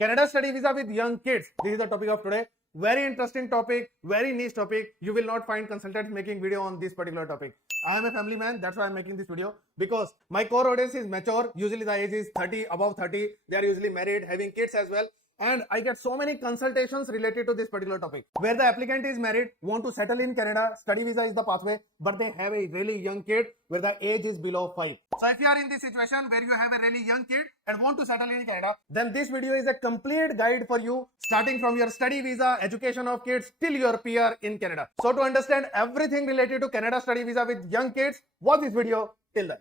Canada study visa with young kids. This is the topic of today. Very interesting topic, very niche topic. You will not find consultants making video on this particular topic. I am a family man, that's why I'm making this video, because my core audience is mature. Usually the age is 30, above 30. They are usually married, having kids as well. And I get so many consultations related to this particular topic, where the applicant is married, want to settle in Canada, study visa is the pathway, but they have a really young kid where the age is below 5. So if you are in this situation where you have a really young kid and want to settle in Canada, then this video is a complete guide for you, starting from your study visa, education of kids, till your PR in Canada. So to understand everything related to Canada study visa with young kids, watch this video till then.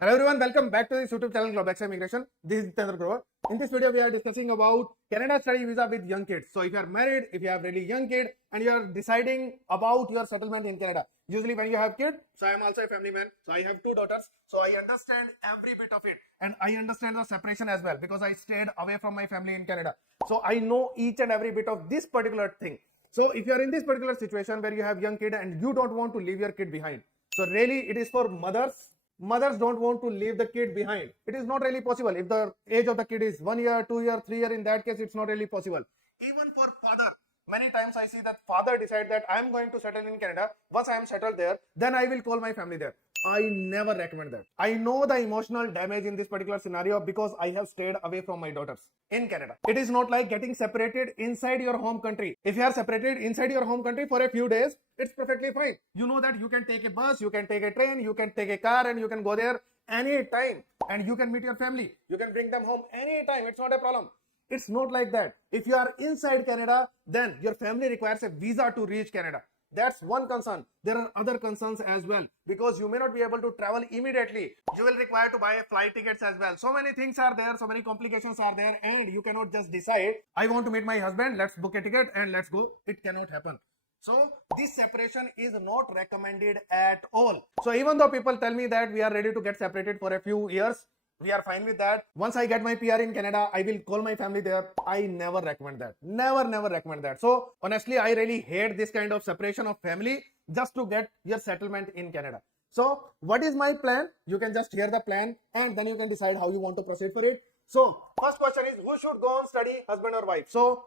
Hello everyone, welcome back to this YouTube channel Global Immigration. This is Chandra Grover. In this video, we are discussing about Canada study visa with young kids. So if you are married, if you have really young kid and you are deciding about your settlement in Canada, usually when you have kid, so I am also a family man, so I have 2 daughters, so I understand every bit of it, and I understand the separation as well because I stayed away from my family in Canada. So I know each and every bit of this particular thing. So if you are in this particular situation where you have young kid and you don't want to leave your kid behind, so really it is for mothers. Mothers don't want to leave the kid behind. It is not really possible. If the age of the kid is 1 year, 2 year, 3 year, in that case, it's not really possible. Even for father, many times I see that father decide that I am going to settle in Canada. Once I am settled there, then I will call my family there. I never recommend that. I know the emotional damage in this particular scenario because I have stayed away from my daughters in Canada. It is not like getting separated inside your home country. If you are separated inside your home country for a few days, it's perfectly fine. You know that you can take a bus, you can take a train, you can take a car, and you can go there anytime, and you can meet your family. You can bring them home anytime. It's not a problem. It's not like that. If you are inside Canada, then your family requires a visa to reach Canada. That's one concern. There are other concerns as well, because you may not be able to travel immediately. You will require to buy flight tickets as well. So many things are there, so many complications are there, and you cannot just decide, I want to meet my husband, let's book a ticket and let's go. It cannot happen. So this separation is not recommended at all. So even though people tell me that we are ready to get separated for a few years, we are fine with that. Once I get my PR in Canada, I will call my family there. I never recommend that. Never recommend that. So honestly, I really hate this kind of separation of family just to get your settlement in Canada. So what is my plan? You can just hear the plan and then you can decide how you want to proceed for it. So first question is, who should go on study, husband or wife? So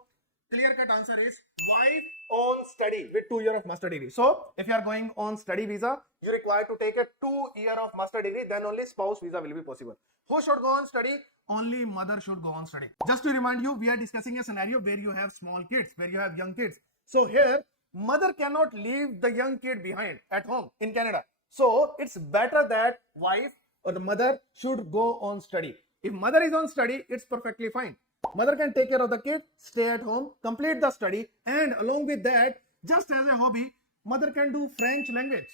clear-cut answer is wife on study with 2 years of master degree. So if you are going on study visa, you require to take a 2 year of master degree, then only spouse visa will be possible. Who should go on study? Only mother should go on study. Just to remind you, we are discussing a scenario where you have small kids, where you have young kids. So here, mother cannot leave the young kid behind at home in Canada. So it's better that wife or the mother should go on study. If mother is on study, it's perfectly fine. Mother can take care of the kid, stay at home, complete the study, and along with that, just as a hobby, mother can do French language.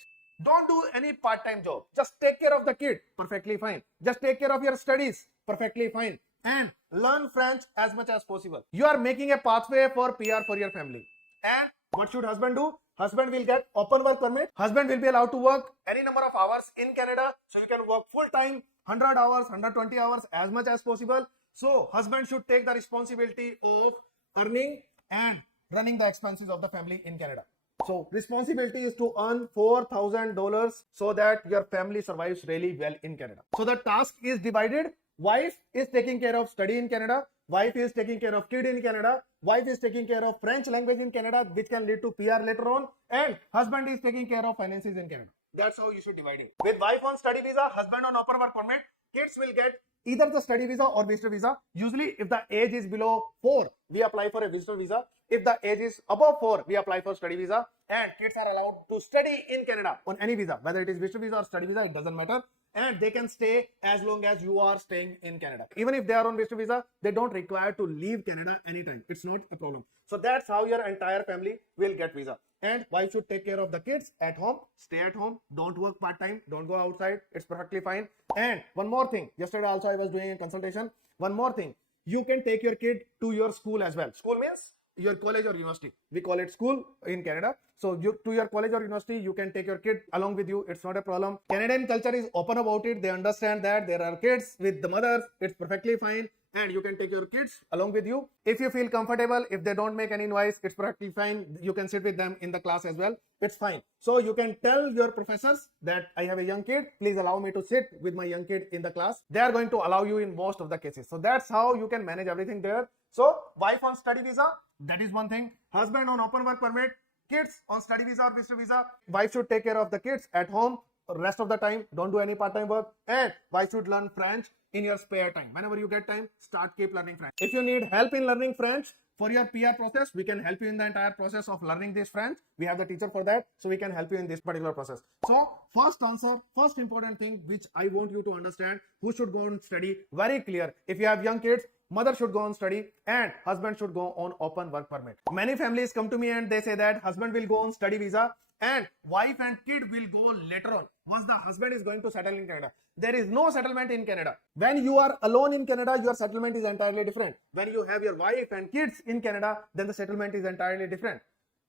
Don't do any part-time job. Just take care of the kid, perfectly fine. Just take care of your studies, perfectly fine. And learn French as much as possible. You are making a pathway for PR for your family. And what should husband do? Husband will get open work permit. Husband will be allowed to work any number of hours in Canada. So you can work full-time, 100 hours, 120 hours, as much as possible. So husband should take the responsibility of earning and running the expenses of the family in Canada. So responsibility is to earn $4,000 so that your family survives really well in Canada. So the task is divided. Wife is taking care of study in Canada. Wife is taking care of kid in Canada. Wife is taking care of French language in Canada, which can lead to PR later on. And husband is taking care of finances in Canada. That's how you should divide it. With wife on study visa, husband on open work permit, kids will get either the study visa or visitor visa. Usually if the age is below 4, we apply for a visitor visa. If the age is above 4, we apply for study visa, and kids are allowed to study in Canada on any visa, whether it is visitor visa or study visa, it doesn't matter. And they can stay as long as you are staying in Canada. Even if they are on visitor visa, they don't require to leave Canada anytime. It's not a problem. So that's how your entire family will get visa. And wife should take care of the kids at home, stay at home, don't work part-time, don't go outside, it's perfectly fine. And one more thing, yesterday also I was doing a consultation. One more thing, you can take your kid to your school as well. School means your college or university. We call it school in Canada. So to your college or university, you can take your kid along with you. It's not a problem. Canadian culture is open about it. They understand that there are kids with the mothers. It's perfectly fine. and you can take your kids along with you. If you feel comfortable, if they don't make any noise, it's practically fine. You can sit with them in the class as well. It's fine. So you can tell your professors that I have a young kid, please allow me to sit with my young kid in the class. They are going to allow you in most of the cases. So that's how you can manage everything there. So wife on study visa, that is one thing. Husband on open work permit, kids on study visa or visitor visa. Wife should take care of the kids at home. Rest of the time, don't do any part-time work, and wife should learn French in your spare time. Whenever you get time, keep learning French. If you need help in learning French for your PR process, we can help you in the entire process of learning this French. We have the teacher for that, so we can help you in this particular process. So first important thing which I want you to understand, who should go and study, very clear. If you have young kids, mother should go on study and husband should go on open work permit. Many families come to me and they say that husband will go on study visa and wife and kid will go later on once the husband is going to settle in Canada. There is no settlement in Canada. When you are alone in Canada, your settlement is entirely different. When you have your wife and kids in Canada, then the settlement is entirely different.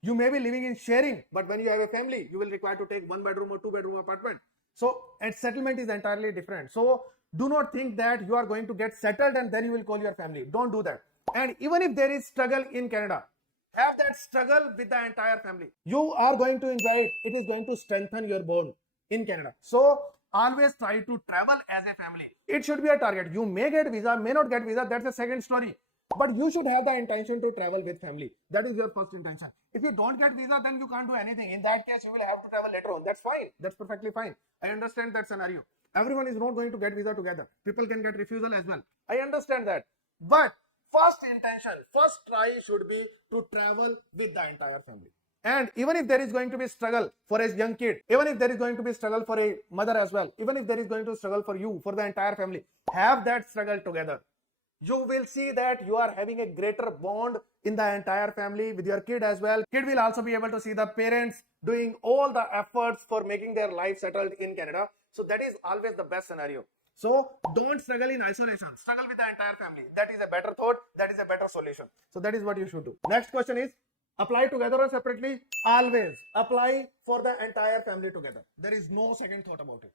You may be living in sharing, but when you have a family, you will require to take 1 bedroom or 2 bedroom apartment. So and settlement is entirely different. So do not think that you are going to get settled and then you will call your family. Don't do that. And even if there is struggle in Canada, have that struggle with the entire family. You are going to enjoy it. It is going to strengthen your bond in Canada. So always try to travel as a family. It should be a target. You may get visa, may not get visa. That's a second story. But you should have the intention to travel with family. That is your first intention. If you don't get visa, then you can't do anything. In that case, you will have to travel later on. That's fine. That's perfectly fine. I understand that scenario. Everyone is not going to get visa together. People can get refusal as well. I understand that. But first intention, first try should be to travel with the entire family. And even if there is going to be struggle for a young kid, even if there is going to be struggle for a mother as well, even if there is going to struggle for you, for the entire family, have that struggle together. You will see that you are having a greater bond in the entire family with your kid as well. Kid will also be able to see the parents doing all the efforts for making their life settled in Canada. So that is always the best scenario. So don't struggle in isolation. Struggle with the entire family. That is a better thought. That is a better solution. So that is what you should do. Next question is, apply together or separately? Always apply for the entire family together. There is no second thought about it.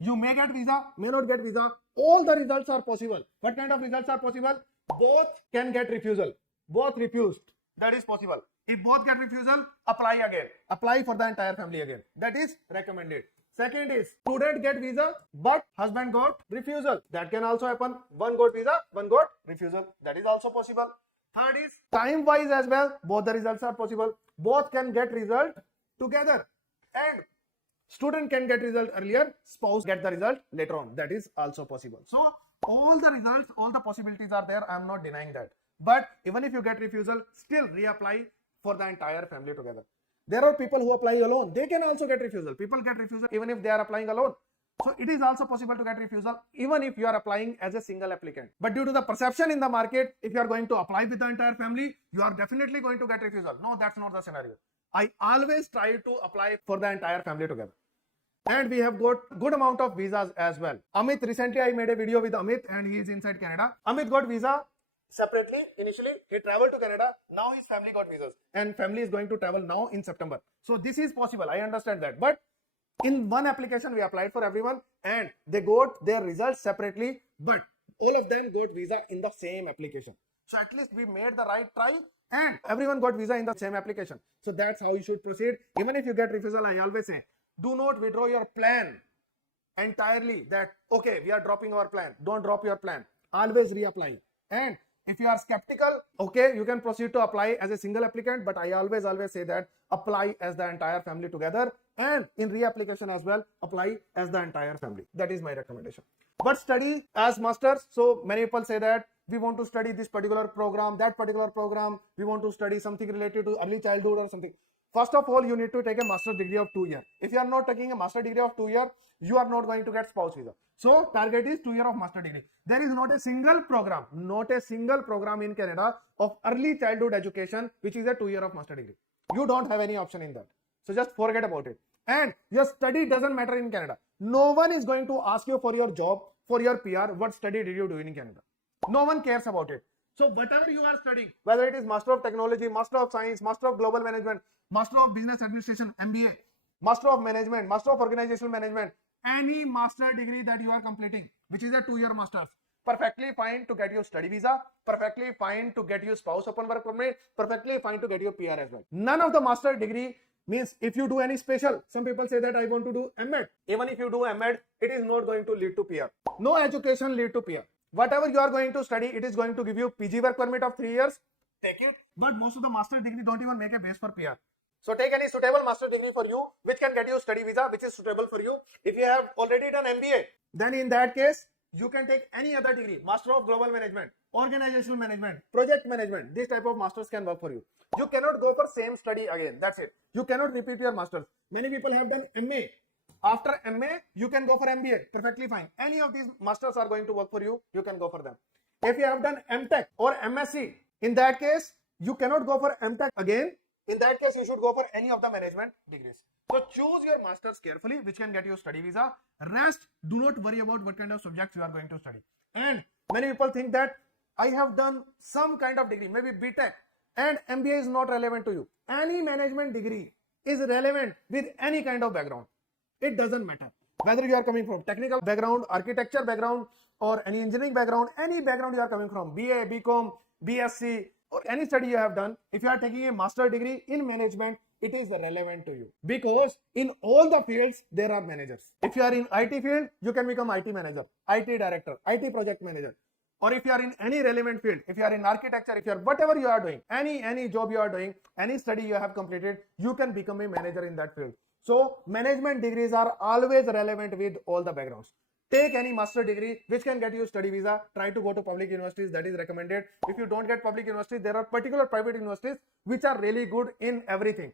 You may get visa, may not get visa. All the results are possible. What kind of results are possible? Both can get refusal. Both refused. That is possible. If both get refusal, apply again. Apply for the entire family again. That is recommended. Second is, student get visa, but husband got refusal. That can also happen. One got visa, one got refusal. That is also possible. Third is, time wise as well, both the results are possible. Both can get result together. And student can get result earlier, spouse get the result later on. That is also possible. So all the results, all the possibilities are there. I am not denying that. But even if you get refusal, still reapply for the entire family together. There are people who apply alone. They can also get refusal. People get refusal even if they are applying alone. So it is also possible to get refusal even if you are applying as a single applicant. But due to the perception in the market, if you are going to apply with the entire family, you are definitely going to get refusal. No, that's not the scenario. I always try to apply for the entire family together. And we have got good amount of visas as well. Amit, recently I made a video with Amit and he is inside Canada. Amit got visa separately. Initially, he traveled to Canada. Now his family got visas and family is going to travel now in September. So this is possible. I understand that. But in one application, we applied for everyone and they got their results separately. But all of them got visa in the same application. So at least we made the right try and everyone got visa in the same application. So that's how you should proceed. Even if you get refusal, I always say, do not withdraw your plan entirely that, okay, we are dropping our plan. Don't drop your plan. Always reapply. And if you are skeptical, okay, you can proceed to apply as a single applicant, but I always say that apply as the entire family together and in reapplication as well, apply as the entire family. That is my recommendation. But study as masters. So many people say that we want to study this particular program, that particular program. We want to study something related to early childhood or something. First of all, you need to take a master's degree of 2 years. If you are not taking a master's degree of 2 years, you are not going to get spouse visa. So target is 2 years of master degree. There is not a single program in Canada of early childhood education, which is a 2 years of master degree. You don't have any option in that. So just forget about it. And your study doesn't matter in Canada. No one is going to ask you for your job, for your PR, what study did you do in Canada? No one cares about it. So whatever you are studying, whether it is Master of Technology, Master of Science, Master of Global Management, Master of Business Administration, MBA, Master of Management, Master of Organizational Management, any master degree that you are completing, which is a 2 year master's, perfectly fine to get your study visa, perfectly fine to get your spouse open work permit, perfectly fine to get your PR as well. None of the master degree means if you do any special, some people say that I want to do MEd. Even if you do MEd, it is not going to lead to PR. No education lead to PR. Whatever you are going to study, it is going to give you PG work permit of 3 years. Take it. But most of the master degree don't even make a base for PR. So take any suitable master degree for you, which can get you study visa, which is suitable for you. If you have already done MBA, then in that case, you can take any other degree, Master of Global Management, Organizational Management, Project Management. This type of masters can work for you. You cannot go for same study again. That's it. You cannot repeat your masters. Many people have done MA. After MA, you can go for MBA. Perfectly fine. Any of these masters are going to work for you. You can go for them. If you have done MTech or MSc, in that case, you cannot go for MTech again. In that case, you should go for any of the management degrees. So choose your masters carefully, which can get you study visa. Rest, do not worry about what kind of subjects you are going to study. And many people think that I have done some kind of degree, maybe BTech, and MBA is not relevant to you. Any management degree is relevant with any kind of background. It doesn't matter. Whether you are coming from technical background, architecture background, or any engineering background, any background you are coming from, BA, BCom, BSc, or any study you have done, if you are taking a master degree in management, it is relevant to you. Because in all the fields, there are managers. If you are in IT field, you can become IT manager, IT director, IT project manager. Or if you are in any relevant field, if you are in architecture, if you are whatever you are doing, any job you are doing, any study you have completed, you can become a manager in that field. So management degrees are always relevant with all the backgrounds. Take any master degree which can get you study visa. Try to go to public universities, that is recommended. If you don't get public universities, there are particular private universities which are really good in everything.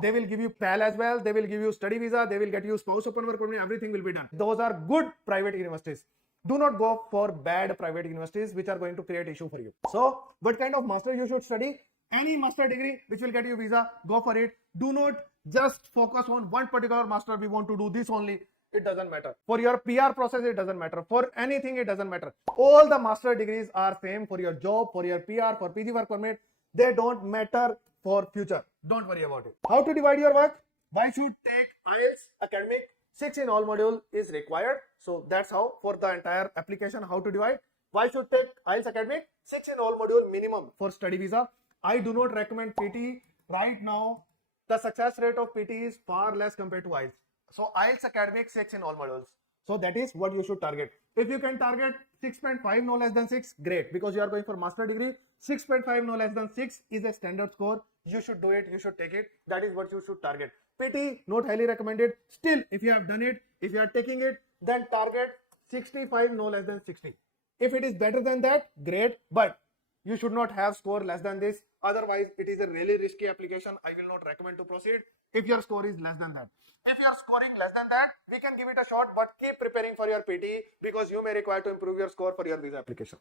They will give you PAL as well, they will give you study visa, they will get you spouse open work permit, everything will be done. Those are good private universities. Do not go for bad private universities which are going to create issue for you. So what kind of master you should study? Any master degree which will get you visa, go for it. Do not just focus on one particular master. We want to do this only. It doesn't matter. For your PR process, it doesn't matter. For anything, it doesn't matter. All the master degrees are same for your job, for your PR, for PG work permit. They don't matter for future. Don't worry about it. How to divide your work? Why should take IELTS academic? 6 in all module is required. So that's how for the entire application, how to divide. Why should take IELTS academic? 6 in all module minimum for study visa. I do not recommend PT right now. The success rate of PT is far less compared to IELTS. So IELTS academic 6 in all modules. So that is what you should target. If you can target 6.5 no less than 6, great, because you are going for master degree. 6.5 no less than 6 is a standard score. You should do it, you should take it. That is what you should target. PT, not highly recommended. Still, if you have done it, if you are taking it, then target 65 no less than 60. If it is better than that, great, but you should not have score less than this. Otherwise, it is a really risky application. I will not recommend to proceed if your score is less than that. If you are scoring less than that, we can give it a shot, but keep preparing for your PT because you may require to improve your score for your visa application.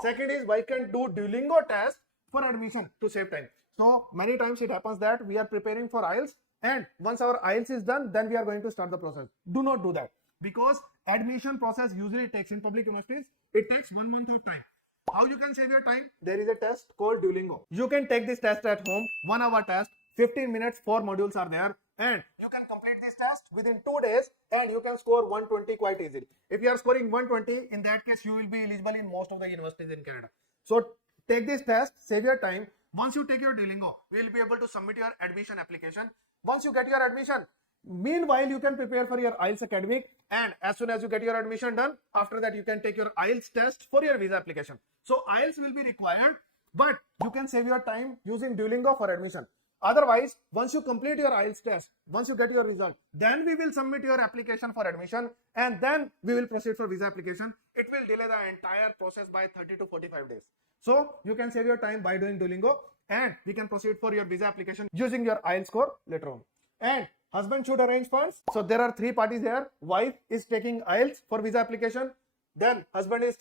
Second is, why can't do Duolingo test for admission to save time. So many times it happens that we are preparing for IELTS, and once our IELTS is done, then we are going to start the process. Do not do that, because admission process usually takes in public universities, it takes 1 month of time. How you can save your time? There is a test called Duolingo. You can take this test at home, 1 hour test, 15 minutes, 4 modules are there, and you can complete this test within 2 days and you can score 120 quite easily. If you are scoring 120, in that case you will be eligible in most of the universities in Canada. So take this test, save your time. Once you take your Duolingo, we will be able to submit your admission application. Once you get your admission, meanwhile you can prepare for your IELTS academic, and as soon as you get your admission done, after that you can take your IELTS test for your visa application. So IELTS will be required, but you can save your time using Duolingo for admission. Otherwise, once you complete your IELTS test, once you get your result, then we will submit your application for admission, and then we will proceed for visa application. It will delay the entire process by 30 to 45 days. So you can save your time by doing Duolingo, and we can proceed for your visa application using your IELTS score later on. And husband should arrange funds. So there are 3 parties here. Wife is taking IELTS for visa application. Then husband is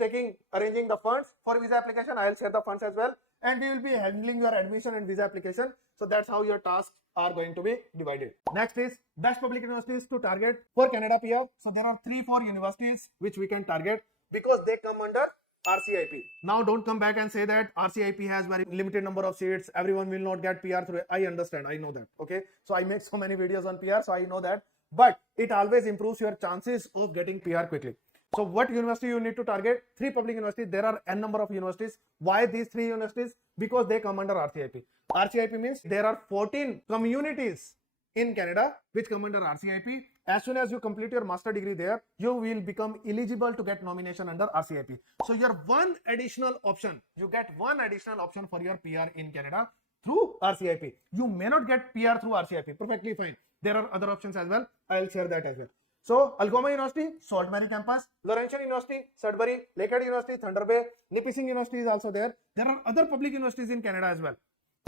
arranging the funds for visa application. I'll share the funds as well. And we will be handling your admission and visa application. So that's how your tasks are going to be divided. Next is best public universities to target for Canada PR. So there are 3-4 universities which we can target because they come under RCIP. Now don't come back and say that RCIP has very limited number of seats. Everyone will not get PR through it. I understand. I know that. Okay. So I make so many videos on PR. So I know that. But it always improves your chances of getting PR quickly. So what university you need to target? 3 public universities. There are n number of universities. Why these 3 universities? Because they come under RCIP. RCIP means there are 14 communities in Canada which come under RCIP. As soon as you complete your master degree there, you will become eligible to get nomination under RCIP. So your one additional option, you get one additional option for your PR in Canada through RCIP. You may not get PR through RCIP. Perfectly fine. There are other options as well. I'll share that as well. So Algoma University, Sault Ste. campus, Laurentian University, Sudbury, Lakehead University, Thunder Bay, Nipissing University is also there. There are other public universities in Canada as well.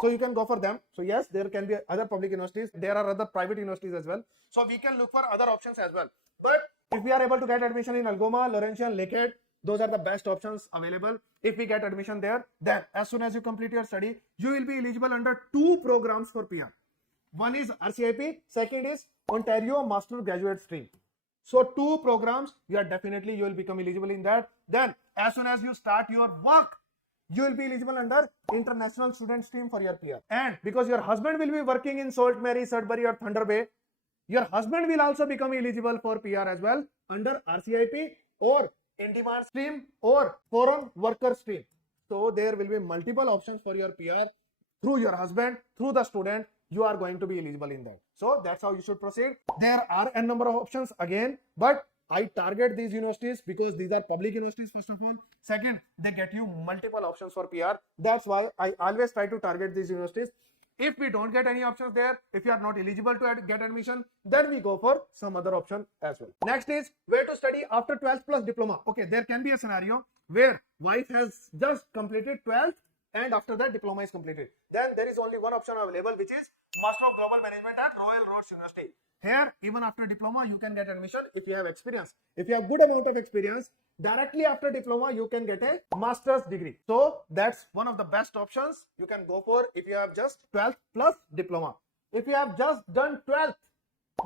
So you can go for them. So yes, there can be other public universities. There are other private universities as well. So we can look for other options as well. But if we are able to get admission in Algoma, Laurentian, Lakehead, those are the best options available. If we get admission there, then as soon as you complete your study, you will be eligible under 2 programs for PR. One is RCIP, second is Ontario Master Graduate Stream. So 2 programs, you will become eligible in that. Then as soon as you start your work, you will be eligible under International Student Stream for your PR. And because your husband will be working in Sault Ste., Sudbury or Thunder Bay, your husband will also become eligible for PR as well under RCIP or in-demand stream or foreign worker stream. So there will be multiple options for your PR through your husband, through the student. You are going to be eligible in that. So that's how you should proceed. There are a number of options again, but I target these universities because these are public universities first of all. Second, they get you multiple options for PR. That's why I always try to target these universities. If we don't get any options there, if you are not eligible to get admission, then we go for some other option as well. Next is where to study after 12th plus diploma. Okay, there can be a scenario where wife has just completed 12th and after that diploma is completed. Then there is only one option available, which is Master of Global Management at Royal Roads University. Here, even after diploma, you can get admission if you have experience. If you have good amount of experience, directly after diploma, you can get a master's degree. So that's one of the best options you can go for if you have just 12th plus diploma. If you have just done 12th,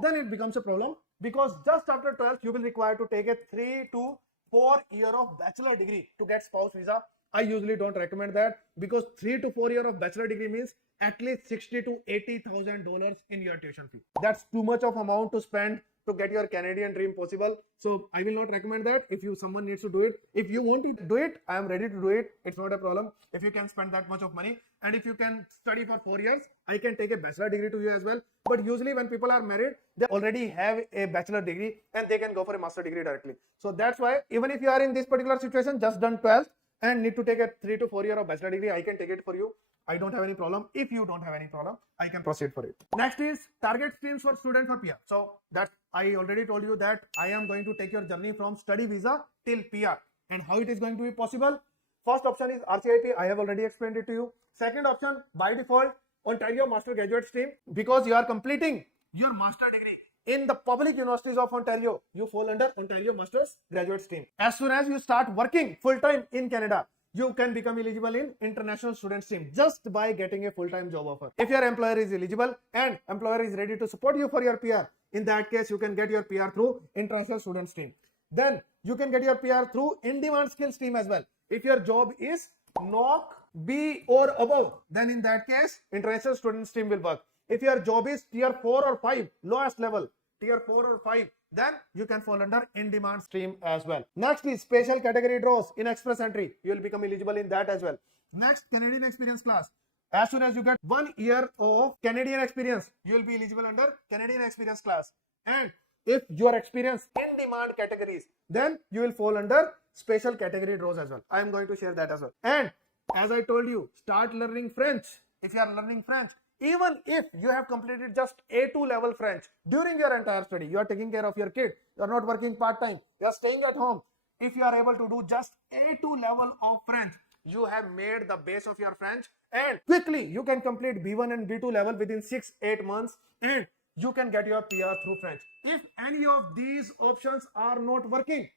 then it becomes a problem because just after 12th, you will require to take a 3 to 4 year of bachelor degree to get spouse visa. I usually don't recommend that because 3 to 4 year of bachelor degree means at least $60,000 to $80,000 in your tuition fee. That's too much of amount to spend to get your Canadian dream possible. So I will not recommend that. If someone needs to do it, if you want to do it, I am ready to do it. It's not a problem. If you can spend that much of money and if you can study for 4 years, I can take a bachelor degree to you as well. But usually when people are married, they already have a bachelor degree and they can go for a master degree directly. So that's why even if you are in this particular situation, just done 12th and need to take a 3 to 4 year of bachelor degree, I can take it for you. I don't have any problem. If you don't have any problem, I can proceed for it. Next is target streams for student for PR. So that I already told you that I am going to take your journey from study visa till PR and how it is going to be possible. First option is RCIP. I have already explained it to you. Second option by default Ontario Master Graduate Stream because you are completing your master degree in the public universities of Ontario. You fall under Ontario Master's Graduate Stream. As soon as you start working full time in Canada, you can become eligible in International Student Stream just by getting a full-time job offer. If your employer is eligible and employer is ready to support you for your PR, in that case, you can get your PR through International Student Stream. Then you can get your PR through in-demand skill stream as well. If your job is NOC B or above, then in that case, International Student Stream will work. If your job is tier 4 or 5, lowest level, tier 4 or 5, then you can fall under in-demand stream as well. Next is special category draws in express entry. You will become eligible in that as well. Next, Canadian experience class. As soon as you get 1 year of Canadian experience, you will be eligible under Canadian experience class. And if your experience in demand categories, then you will fall under special category draws as well. I am going to share that as well. And as I told you, start learning French. If you are learning French, even if you have completed just A2 level French during your entire study, you are taking care of your kid, you are not working part-time, you are staying at home. If you are able to do just A2 level of French, you have made the base of your French and quickly you can complete B1 and B2 level within 6-8 months and you can get your PR through French. If any of these options are not working,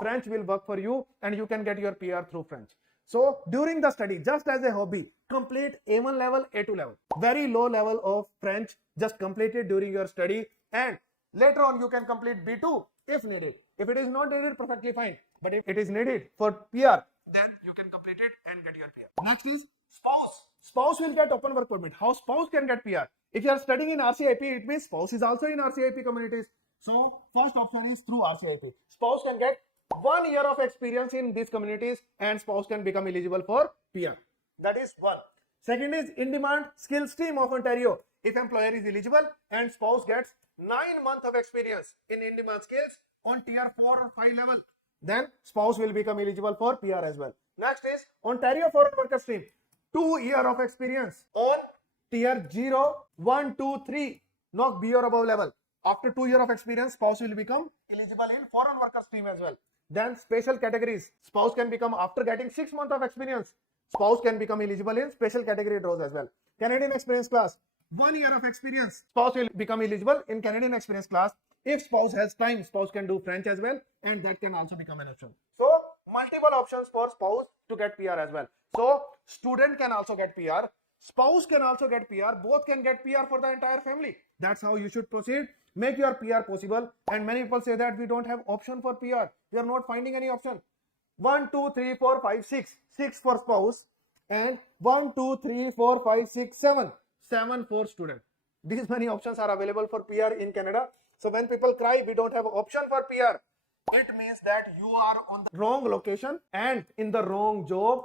French will work for you and you can get your PR through French. So during the study, just as a hobby, complete A1 level, A2 level. Very low level of French, just complete it during your study and later on you can complete B2 if needed. If it is not needed, perfectly fine. But if it is needed for PR, then you can complete it and get your PR. Next is spouse. Spouse will get open work permit. How spouse can get PR? If you are studying in RCIP, it means spouse is also in RCIP communities. So first option is through RCIP. Spouse can get 1 year of experience in these communities and spouse can become eligible for PR. That is one. Second is in-demand skill stream of Ontario. If employer is eligible and spouse gets 9 months of experience in in-demand skills on tier 4 or 5 level, then spouse will become eligible for PR as well. Next is Ontario foreign worker stream. 2 years of experience on tier 0, 1, 2, 3, not B or above level. After 2 years of experience, spouse will become eligible in foreign worker stream as well. Then special categories. Spouse can become, after getting 6 months of experience, spouse can become eligible in special category roles as well. Canadian experience class. 1 year of experience, spouse will become eligible in Canadian experience class. If spouse has time, spouse can do French as well, and that can also become an option. So multiple options for spouse to get PR as well. So student can also get PR, spouse can also get PR, both can get PR for the entire family. That's how you should proceed. Make your PR possible. And many people say that we don't have option for PR. We are not finding any option. 1, 2, 3, 4, 5, 6. 6 for spouse and 1, 2, 3, 4, 5, 6, 7. 7 for student. These many options are available for PR in Canada. So when people cry we don't have option for PR, it means that you are on the wrong location and in the wrong job.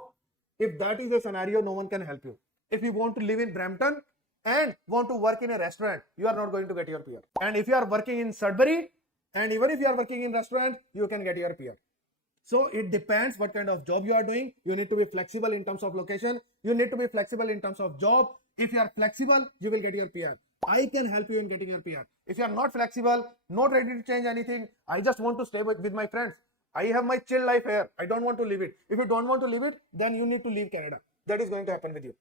If that is the scenario, no one can help you. If you want to live in Brampton and want to work in a restaurant, you are not going to get your PR. And if you are working in Sudbury, and even if you are working in restaurant, you can get your PR. So it depends what kind of job you are doing. You need to be flexible in terms of location. You need to be flexible in terms of job. If you are flexible, you will get your PR. I can help you in getting your PR. If you are not flexible, not ready to change anything, I just want to stay with my friends, I have my chill life here, I don't want to leave it. If you don't want to leave it, then you need to leave Canada. That is going to happen with you.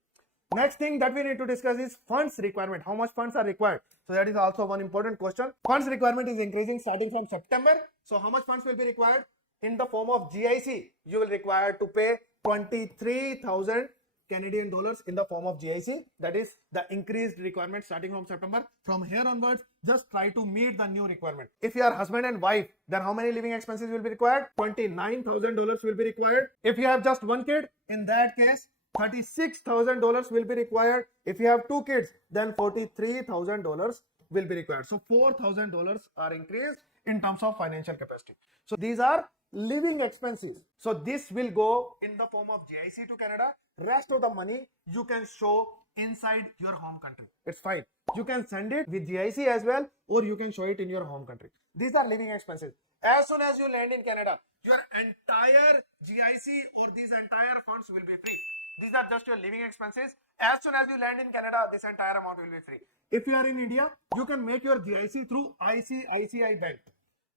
Next thing that we need to discuss is funds requirement. How much funds are required? So that is also one important question. Funds requirement is increasing starting from September. So how much funds will be required? In the form of GIC, you will require to pay 23,000 Canadian dollars in the form of GIC. That is the increased requirement starting from September. From here onwards, just try to meet the new requirement. If you are husband and wife, then how many living expenses will be required? $29,000 will be required. If you have just one kid, in that case, $36,000 will be required. If you have 2 kids, then $43,000 will be required. So $4,000 are increased in terms of financial capacity. So these are living expenses. So this will go in the form of GIC to Canada. Rest of the money you can show inside your home country. It's fine. You can send it with GIC as well, or you can show it in your home country. These are living expenses. As soon as you land in Canada, your entire GIC or these entire funds will be free. These are just your living expenses. As soon as you land in Canada, this entire amount will be free. If you are in India, you can make your GIC through ICICI Bank.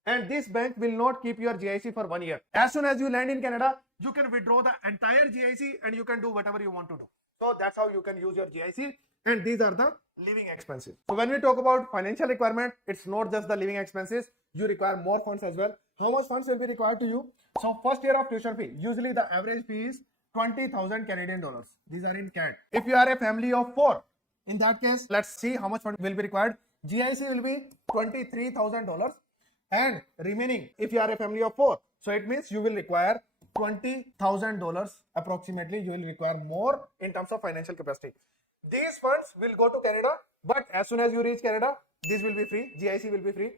And this bank will not keep your GIC for 1 year. As soon as you land in Canada, you can withdraw the entire GIC and you can do whatever you want to do. So that's how you can use your GIC. And these are the living expenses. So when we talk about financial requirement, it's not just the living expenses. You require more funds as well. How much funds will be required to you? So first year of tuition fee, usually the average fee is 20,000 Canadian dollars. These are in CAD. If you are a family of 4, in that case, let's see how much fund will be required. GIC will be $23,000 and remaining, if you are a family of 4, so it means you will require $20,000 approximately. You will require more in terms of financial capacity. These funds will go to Canada, but as soon as you reach Canada, this will be free. GIC will be free.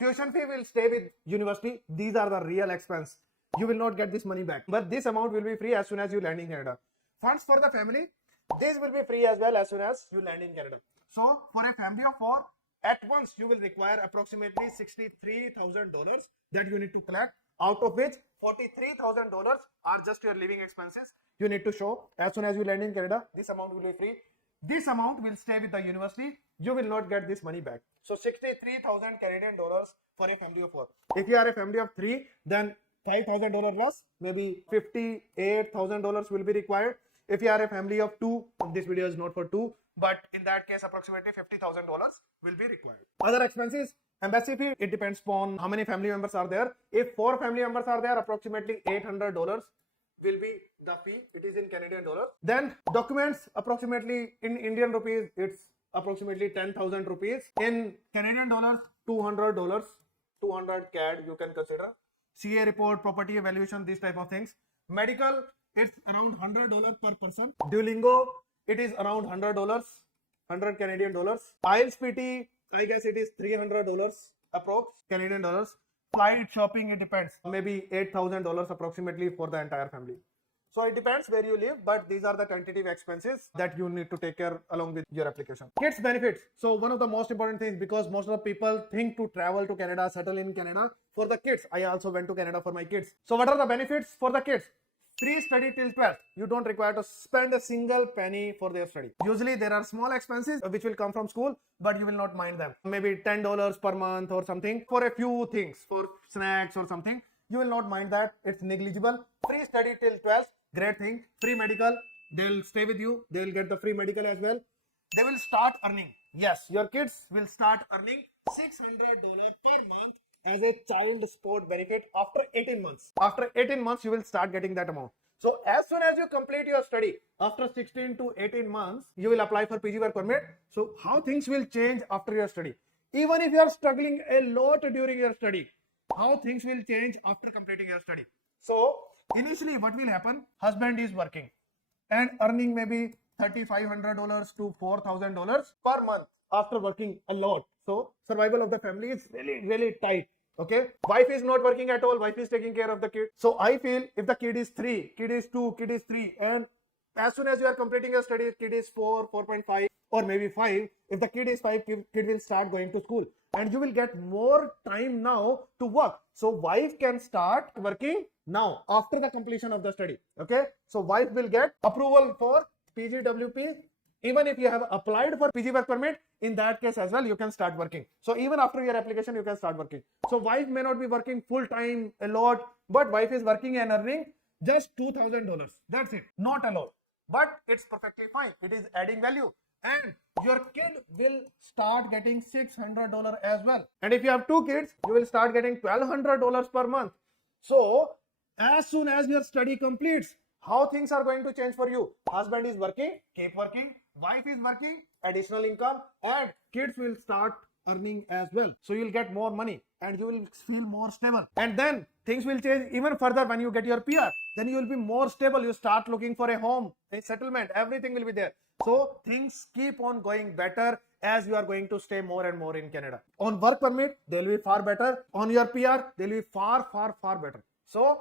Tuition fee will stay with university. These are the real expense. You will not get this money back, but this amount will be free as soon as you land in Canada. Funds for the family, this will be free as well as soon as you land in Canada. So for a family of 4, at once you will require approximately $63,000 that you need to collect, out of which $43,000 are just your living expenses. You need to show as soon as you land in Canada. This amount will be free. This amount will stay with the university. You will not get this money back. So 63,000 Canadian dollars for a family of 4. If you are a family of 3, then $5,000 loss, maybe $58,000 will be required. If you are a family of 2, this video is not for 2, but in that case approximately $50,000 will be required. Other expenses, embassy fee, it depends upon how many family members are there. If 4 family members are there, approximately $800 will be the fee. It is in Canadian dollars. Then documents, approximately in Indian rupees, it's approximately 10,000 rupees. In Canadian dollars, $200, 200 CAD you can consider. CA report, property evaluation, these type of things. Medical, it's around $100 per person. Duolingo, it is around $100, 100 Canadian dollars. IELTS PT, I guess it is $300 approx Canadian dollars. flight, shopping, it depends. Maybe $8,000 approximately for the entire family. So it depends where you live, but these are the tentative expenses that you need to take care along with your application. Kids benefits. So one of the most important things, because most of the people think to travel to Canada, settle in Canada for the kids. I also went to Canada for my kids. So what are the benefits for the kids? Free study till 12th. You don't require to spend a single penny for their study. Usually there are small expenses which will come from school, but you will not mind them. Maybe $10 per month or something for a few things, for snacks or something. You will not mind that. It's negligible. Free study till 12th. Great thing. Free medical. They'll stay with you. They will get the free medical as well. They will start earning. Yes, your kids will start earning $600 per month as a child support benefit after 18 months. After 18 months, you will start getting that amount. So as soon as you complete your study, after 16 to 18 months, you will apply for PG work permit. So how things will change after your study? Even if you are struggling a lot during your study, how things will change after completing your study? So initially what will happen? Husband is working and earning maybe $3,500 to $4,000 per month after working a lot. So survival of the family is really tight. Okay, wife is not working at all. Wife is taking care of the kid. So I feel if the kid is 3, kid is 2, kid is 3, and as soon as you are completing your studies, kid is 4, 4.5, or maybe 5. If the kid is 5, kid will start going to school, and you will get more time now to work. So wife can start working now after the completion of the study. Okay, so wife will get approval for PGWP. Even if you have applied for PG work permit, in that case as well, you can start working. So even after your application, you can start working. So wife may not be working full time a lot, but wife is working and earning just $2,000. That's it. Not a lot, but it's perfectly fine. It is adding value. And your kid will start getting $600 as well. And if you have 2 kids, you will start getting $1,200 per month. So as soon as your study completes, how things are going to change for you? Husband is working, keep working. Wife is working, additional income, and kids will start earning as well. So you will get more money and you will feel more stable. And then things will change even further when you get your PR. Then you will be more stable. You start looking for a home, a settlement, everything will be there. So things keep on going better as you are going to stay more and more in Canada. On work permit, they will be far better. On your PR, they will be far better. So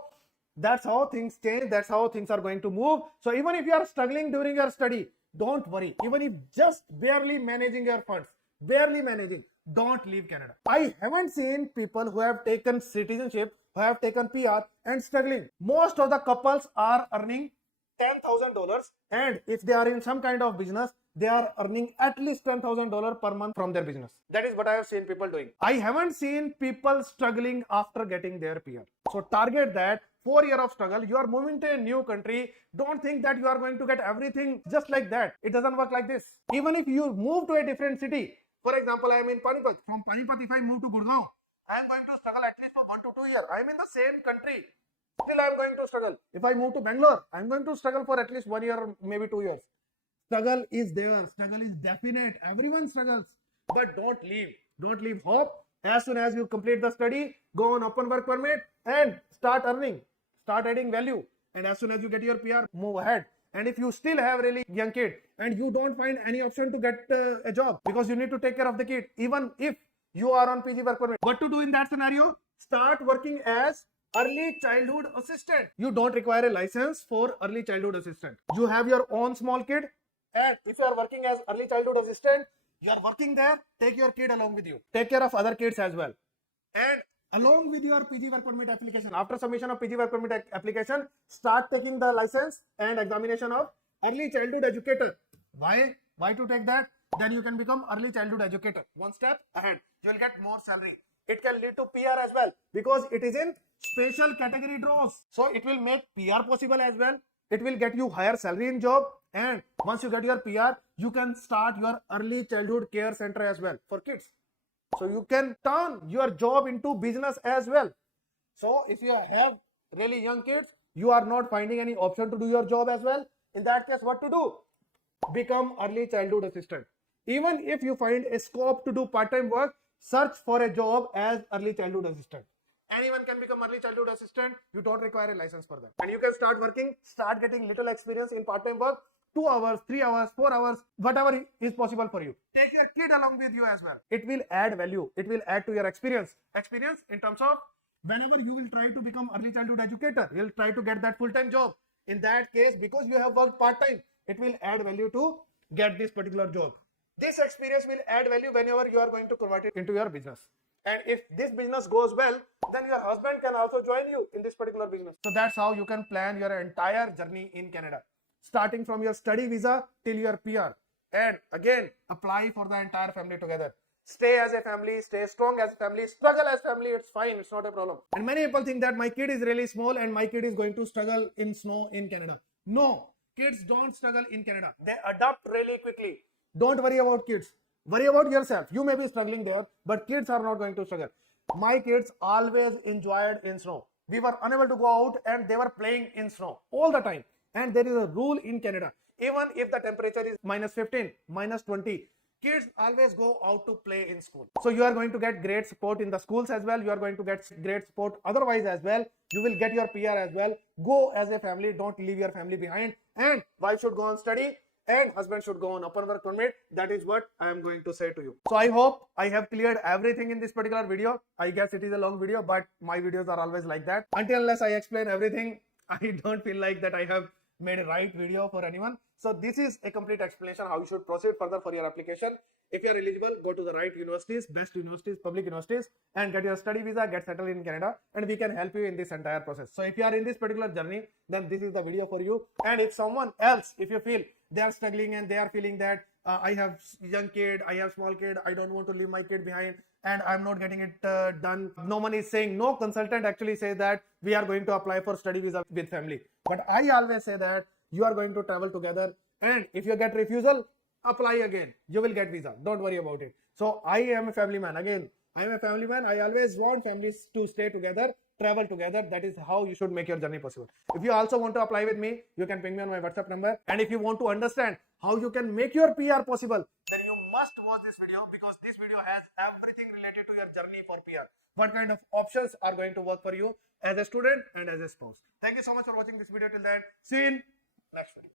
that's how things change. That's how things are going to move. So even if you are struggling during your study, don't worry. Even if just barely managing your funds, barely managing, don't leave Canada. I haven't seen people who have taken citizenship, who have taken PR and struggling. Most of the couples are earning $10,000, and if they are in some kind of business, they are earning at least $10,000 per month from their business. That is what I have seen people doing. I haven't seen people struggling after getting their PR. So target that. 4 years of struggle. You are moving to a new country. Don't think that you are going to get everything just like that. It doesn't work like this. Even if you move to a different city, for example, I am in Panipat. From Panipat, if I move to Gurgaon, I am going to struggle at least for 1 to 2 years. I am in the same country. Still, I am going to struggle. If I move to Bangalore, I am going to struggle for at least 1 year, maybe 2 years. Struggle is there. Struggle is definite. Everyone struggles. But don't leave. Don't leave hope. As soon as you complete the study, go on open work permit and start earning. Start adding value, and as soon as you get your PR, move ahead. And if you still have really young kid and you don't find any option to get a job because you need to take care of the kid, even if you are on PG work permit, what to do in that scenario? Start working as early childhood assistant. You don't require a license for early childhood assistant. You have your own small kid, and if you are working as early childhood assistant, you are working there, take your kid along with you. Take care of other kids as well. And along with your PG work permit application, after submission of PG work permit application, start taking the license and examination of early childhood educator. Why to take that? Then you can become early childhood educator. One step ahead. You will get more salary. It can lead to PR as well because it is in special category draws. So it will make PR possible as well. It will get you higher salary in job, and once you get your PR, you can start your early childhood care center as well for kids. So you can turn your job into business as well. So if you have really young kids, you are not finding any option to do your job as well. In that case, what to do? Become early childhood assistant. Even if you find a scope to do part-time work, search for a job as early childhood assistant. Anyone can become early childhood assistant. You don't require a license for that. And you can start working, start getting little experience in part-time work. 2 hours, 3 hours, 4 hours, whatever is possible for you. Take your kid along with you as well. It will add value. It will add to your experience. Experience in terms of Whenever you will try to become early childhood educator, you'll try to get that full-time job. In that case, because you have worked part-time, it will add value to get this particular job. This experience will add value whenever you are going to convert it into your business. And if this business goes well, then your husband can also join you in this particular business. So that's how you can plan your entire journey in Canada, starting from your study visa till your PR. And again, apply for the entire family together. Stay as a family, stay strong as a family, struggle as family, it's fine, it's not a problem. And many people think that my kid is really small and my kid is going to struggle in snow in Canada. No, kids don't struggle in Canada. They adapt really quickly. Don't worry about kids. Worry about yourself. You may be struggling there, but kids are not going to struggle. My kids always enjoyed in snow. We were unable to go out and they were playing in snow all the time. And there is a rule in Canada. Even if the temperature is -15, -20, kids always go out to play in school. So you are going to get great support in the schools as well. You are going to get great support otherwise as well. You will get your PR as well. Go as a family. Don't leave your family behind. And wife should go on study and husband should go on open work permit. That is what I am going to say to you. So I hope I have cleared everything in this particular video. I guess it is a long video, but my videos are always like that. Until unless I explain everything, I don't feel like that I have made a right video for anyone. So this is a complete explanation how you should proceed further for your application. If you are eligible, go to the right universities, best universities, public universities, and get your study visa, get settled in Canada, and we can help you in this entire process. So if you are in this particular journey, then this is the video for you. And if someone else, if you feel they are struggling and they are feeling that I have young kid, I have small kid, I don't want to leave my kid behind, and I'm not getting it done. No one is saying, no consultant actually says that we are going to apply for study visa with family. But I always say that you are going to travel together, and if you get refusal, apply again. You will get visa. Don't worry about it. So I am a family man. Again, I am a family man. I always want families to stay together, travel together. That is how you should make your journey possible. If you also want to apply with me, you can ping me on my WhatsApp number. And if you want to understand how you can make your PR possible, then you must watch this video, because this video has everything related to your journey for PR. What kind of options are going to work for you as a student and as a spouse. Thank you so much for watching this video till then. See you in next video.